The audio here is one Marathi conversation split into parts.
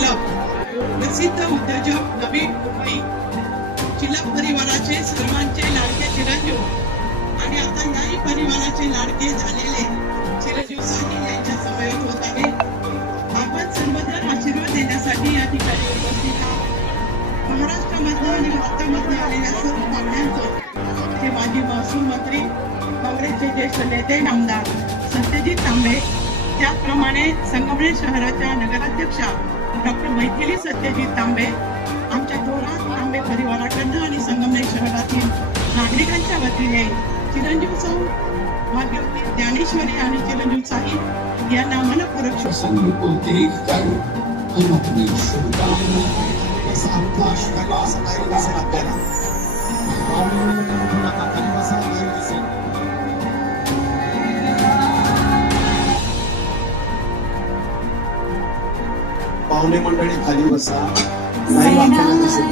प्रसिद्ध उद्योजक नवीन मुंबई चिलक परिवाराचे सर्वांचे लाडके चिरंजीव आणि आता याही परिवाराचे लाडके झालेले चिरंजीव सानी यांच्या समवेत होत आहे. आपण सर्वजण आशीर्वाद देण्यासाठी या ठिकाणी उपस्थित आहोत. महाराष्ट्रामधल्या आणि भारतामधल्या आलेल्या सर्व पाहुण्यांचं ते माजी महसूल मंत्री काँग्रेसचे ज्येष्ठ नेते आमदार सत्यजित तांबे, त्याचप्रमाणे संगमनेर शहराच्या नगराध्यक्षा डॉक्टर मैथिली सत्यजित तांबे, आमच्या थोरात तांबे परिवाराकडनं आणि संगमनेर शहरातील नागरिकांच्या वतीने चिरंजीव सौ भाग्यवती ज्ञानेश्वरी आणि चिरंजीव साहिब यांना मनपूर्वक प्रसंग को देखकर हम अपनी शुभकामनाएं इस अवकाश का समारोह समाप्त पाहुणे मंडळी खाली बसा. नाही वाटलं दिसेल.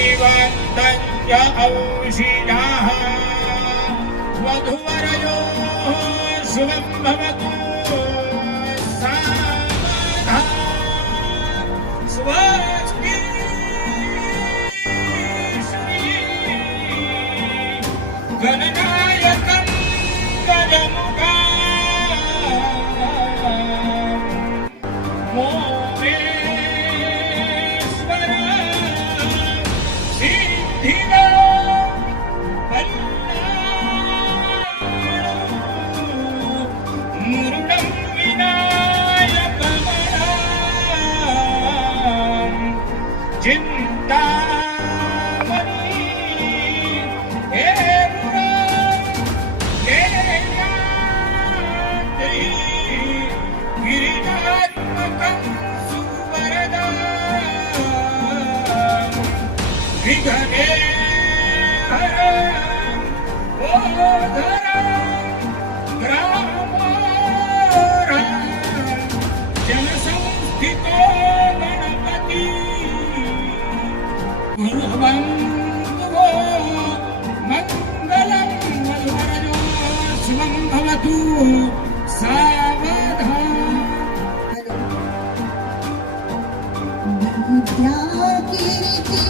भक्षीवन्तञ्च औषिजाः वधूवरयोः शुभं भवतु सावधानम् स्वस्ति श्री गणनायकं गजमुखाम् मोमेश्वर सिद्धिदा मुरुडं विनायकमणाम् चिन्तामणि गिरिजात्मकं सुवरदा विघ्ने हरं ओधरं ग्रामोरं जनसंस्थितो गणपति कुर्वन्तु वो मङ्गलं वधूवरयो शुभं भवतु सावधानम् विद्या कीर्ति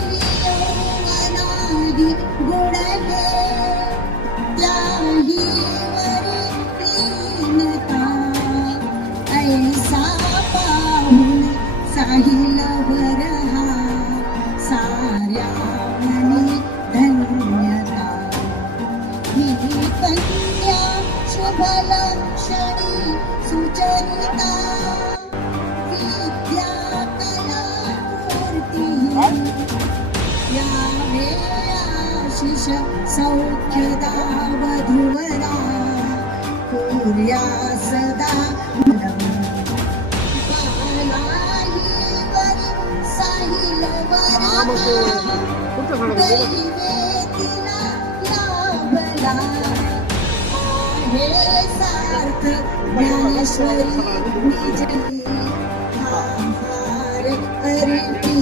यौवनादि गुण है त्याही वरी लीनता ऐसा पाहून साहिल वरहा साऱ्या मनी धन्यता ही कन्या शुभ लक्षणी सुचरिता विद्या कला मूर्ती यावे आशिष सौख्यदा वधूवरा कुर्या सदा बालाई वरी साहिल वरा दैवेतिला लाभला हे सार्थ ज्ञानेश्वरी निजनी आहार अर्पी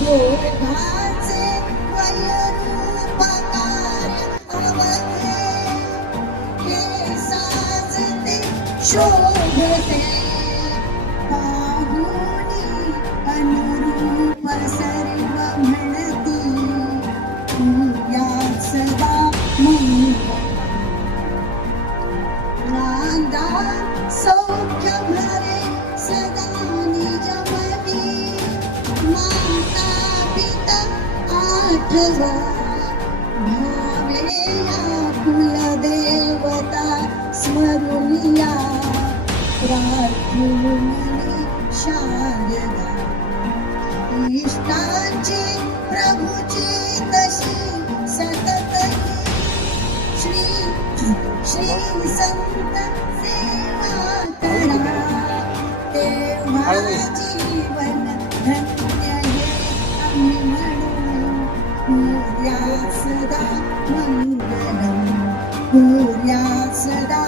दोघांचे वयरूपकार अवघे हे साजते शोभते पाहुणी अनुरूप सर्व म्हणती या सदा नांदा सौख्य भरे सदा निजमती माता पिता आठवा भावे या कुलदेवता स्मरुनिया प्रार्थुमनी शारदा इष्टांची प्रभूची तशी सतत श्री श्री संत सेवा करा तेव्हा जीवन धन्य हे आम्ही म्हणू या सदा मङ्गलं कुर्या सदा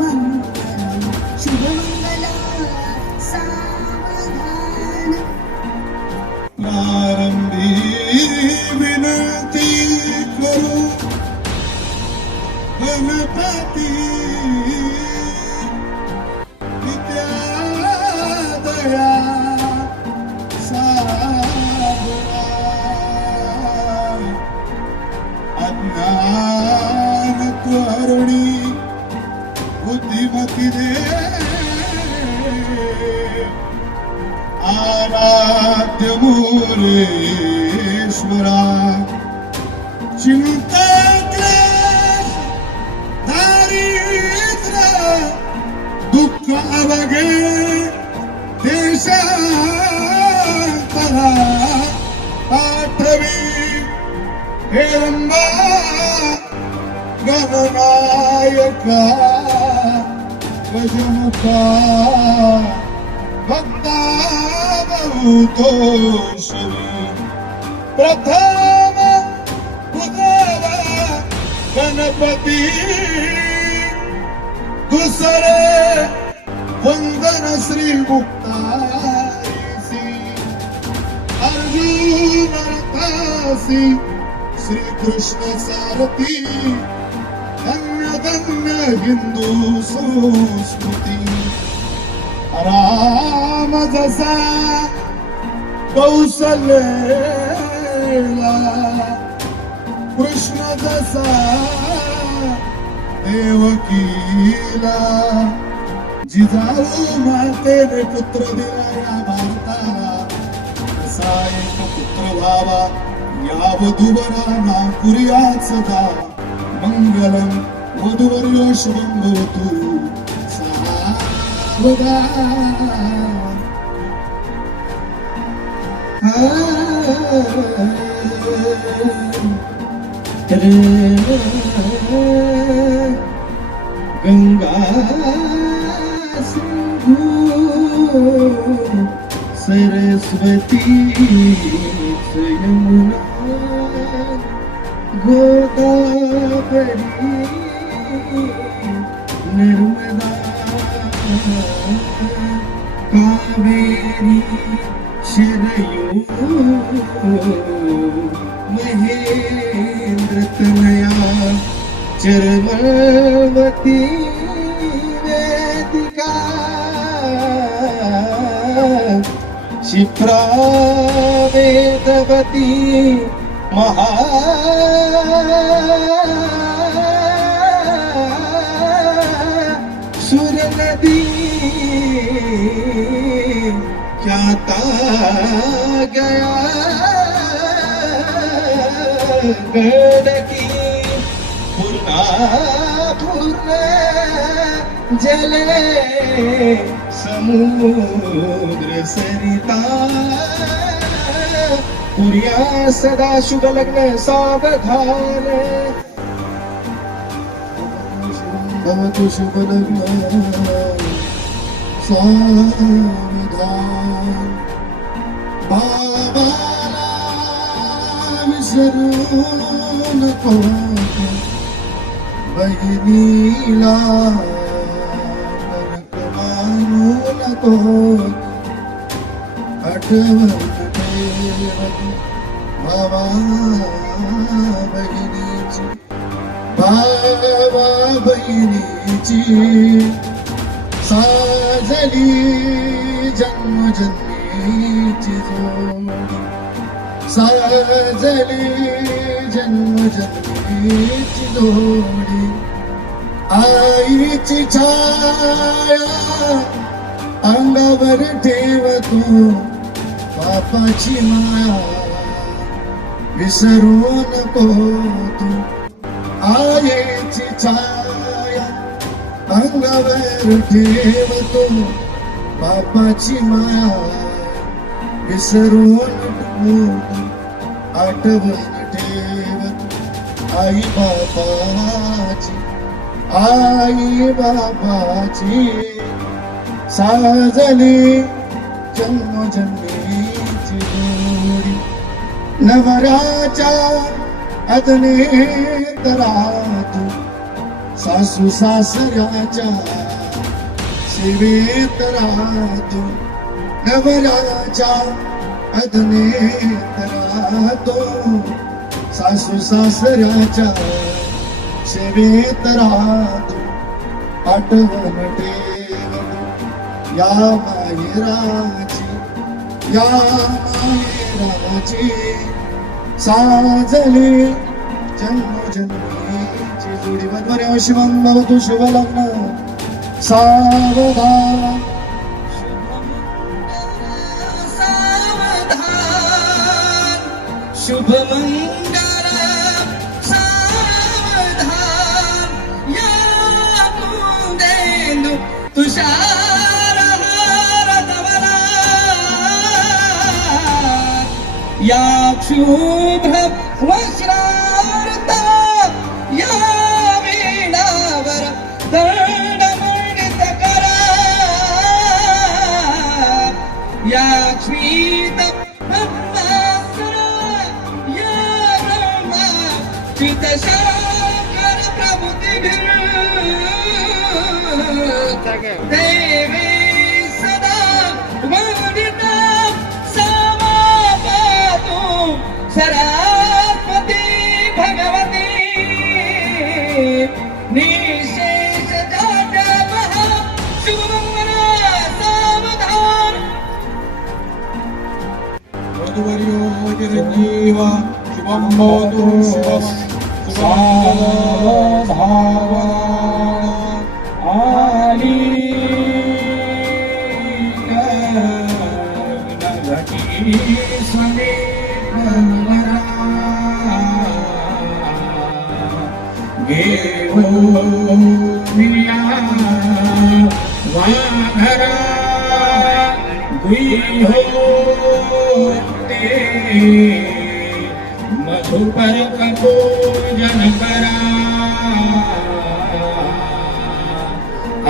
मङ्गलं शुभमङ्गला सावधान प्रारंभी विनंती करू गणपती विद्या दया सागरा अज्ञान त्वरणी बुद्धिमती दे आराध्य मुरेश्वरा चिंता क्लेश दारिद्र्य दुःख अवघे देशांतरा पाठवी हे रंबा गणनायका गजमुखा भक्ता बहुतोषवी प्रथम उदव गणपती दुसरे वंदन श्री मुक्ताईसी अर्जुन रथासी श्री कृष्ण सारथी धन्य धन्य हिंदू संस्कृती राम जसा कौशल्यला कृष्ण जसा देवकीला जिजाऊ मातेने पुत्र दिला या भारताला तसा एक पुत्र व्हावा या वधूवरांना पुर्या सदा मंगलम वधूवर्यो शुभं भवतु गंगा सिंधु सरस्वती यमुना गोदावरी नर्मदा कावेरी शरयू महेंद्र तनया चरमवती वेदिका क्षिप्रा वेदवती सुर नदी ख्याता गया गडकी पूर्णा पूर्ण जले समुद्र सरिता पुर्या सदा शुभ लग्न सावधान भवतु शुभ लग्न सावधान बाबाला विसरू नको बहिणीला नरक मानू नको आठवण ठेवत भावा बहिणीची भावा बहिणीची साजली जन्मजन्मीची जोडी साजली जन्मजन्मीची जोडी आईची छाया अंगावर ठेवतो बापाची माया विसरू नको तू आईची छाया अंगावर ठेवतो बापाची माया विसरू नको तू आठवण ठेवतो आई बापाची साजली जन्मजन्मीची जोडी नवराच्या अदनेत राहतो सासू सासऱ्याच्या सेवेत राहतो नवऱ्याच्या अदनेत राहतो सासू सासऱ्याच्या सेवेत राहतो आठवण ठेवतो या माहेराची साजले जन्मोजन्मीची जोडी बरोबर शिवम भवतु शुभ लग्न सावधान शुभ मंगल सावधान या कुंदेंदु तुषार हारधवला या शुभ वस्त्रार्थ या वीणावर दंडमंडित करा या स्मित चितशाकर प्रभुतिभिः देवी सदा वन्दिता समापातु सरस्वती भगवती निशेष जातमः शुभमंगल सावधान वधूवर्यो चिरंजीव शुभं भवतु आली लग्नघटी समेत वरा घेऊ मिया वाघरा गुई होते मधुपर पूजन करा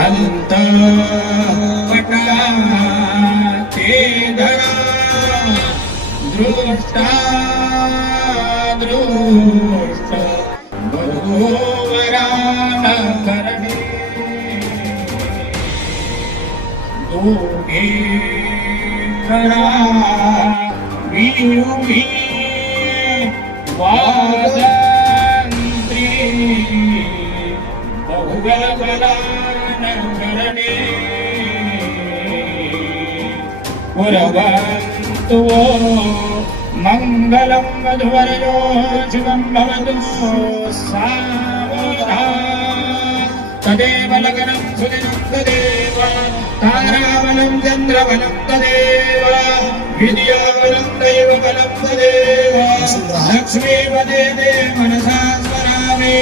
अंत पटा ते धरा दृष्टा दृष्ट वधूवरान करणे दोघे करा वियुगी वादंत्री बहुगलबलानकरणे पुरवन्तु मङ्गलं वधूवरयो शुभं भवतु सावधान तदेव लग्नं सुदिनं तदेव ताराबलं चन्द्रबलं तदेव विद्याबलं दैवबलं तदेव लक्ष्मीपदे ते मनसा स्मरामि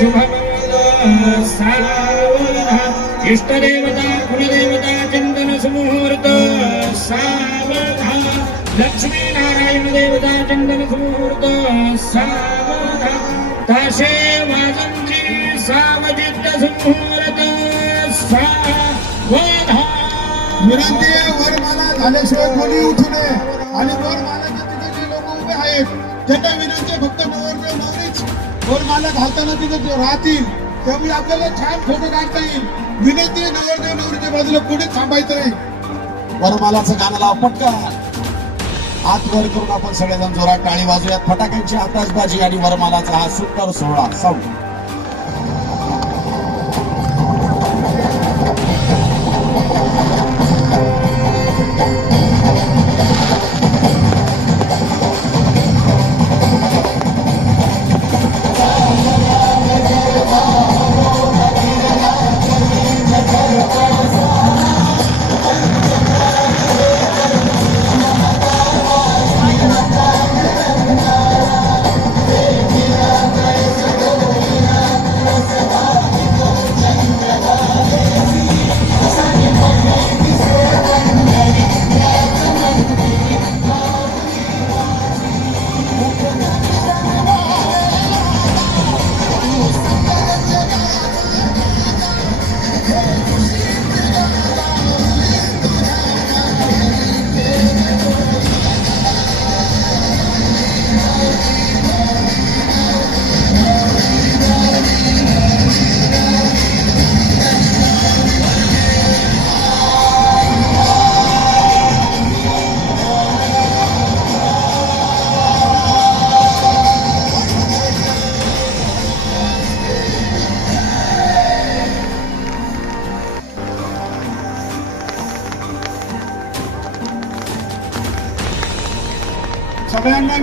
शुभमङ्गलं सावधान इष्टदेवता कुलदेवता चिन्तन सुमुहूर्त सावधान लक्ष्मी नारायण देवता चिन्तन सुमुहूर्त सावधान ताशे वाजंत्री सावजित सुमुहूर्त सावधान विनंती आहे वरमाला झाल्याशिवाय कोणी उठू नये आणि वरमालाच्या तिथे जे लोक उभे आहेत त्यांना विनंती आहे फक्त नवरदेव नवरीच वरमाला घालताना तिथे राहतील त्यामुळे आपल्याला छान फोटो काढता येईल विनंती आहे नवरदेव नवरीच्या बाजूला कोणीच थांबायचं नाही वरमालाचं गाणं लाव पटकन हात वर करून आपण सगळेजण जोरात टाळी वाजूयात फटाक्यांची आताशबाजी आणि वरमालाचा हा सुंदर सोहळा संपला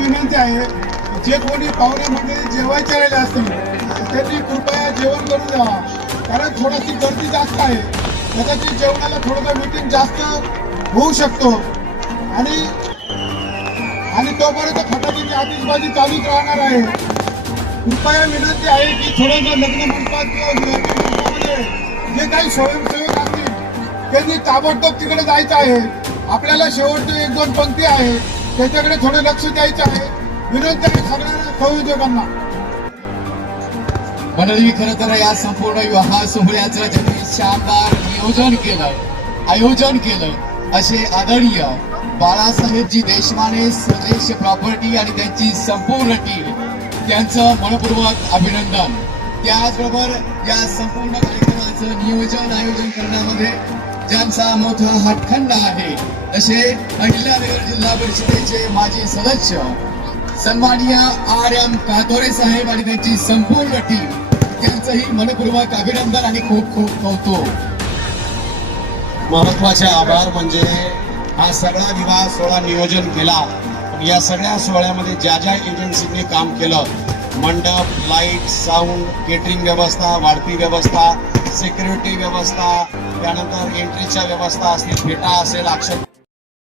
विनंती आहे की जे कोणी पाहुणे मंडळी जेवायचे राहिले असतील त्यांनी कृपया जेवण करून द्यावा, कारण थोडीशी गर्दी जास्त आहे, कदाचित जेवणाला थोडंसं मीटिंग जास्त होऊ शकतो आणि तोपर्यंत फटाक्याची आतिषबाजी चालूच राहणार आहे. कृपया विनंती आहे की थोडंसं लग्न मंडपात किंवा विवाह मंडपामध्ये जे काही स्वयंसेवक असतील त्यांनी ताबडतोब तिकडे जायचं आहे. आपल्याला शेवटचे 1-2 पंक्ती आहे त्याच्याकडे थोडं लक्ष द्यायचं आहे. विनंती आहे सगळ्यांना संयोजकांना. मंडळी, खरं तर या संपूर्ण विवाह सोहळ्याचं ज्यांनी शानदार आयोजन केलं असे आदरणीय बाळासाहेबजी देशमाने स्वदेश प्रॉपर्टी आणि त्यांची संपूर्ण टीम, त्यांचं मनपूर्वक अभिनंदन. त्याचबरोबर या संपूर्ण कार्यक्रमाचं आयोजन करण्यामध्ये ज्यांचा मोठा हातखंडा आहे असे अहिल्यानगर जिल्हा परिषदेचे माजी सदस्य सन्माननीय RM कातोरे साहेब आणि त्यांची संपूर्ण टीम, त्यांचंही मनपूर्वक अभिनंदन आणि खूप खूप कौतुक. महत्वाचे आभार म्हणजे हा सगळा विवाह सोहळा नियोजन केला. या सगळ्या सोहळ्यामध्ये ज्या ज्या एजन्सींनी काम केलं, मंडप, लाईट, साऊंड, केटरिंग व्यवस्था, वाढपी व्यवस्था, सिक्युरिटी व्यवस्था, त्यानंतर एंट्रीच्या व्यवस्था असतील, फेटा असेल, अक्षर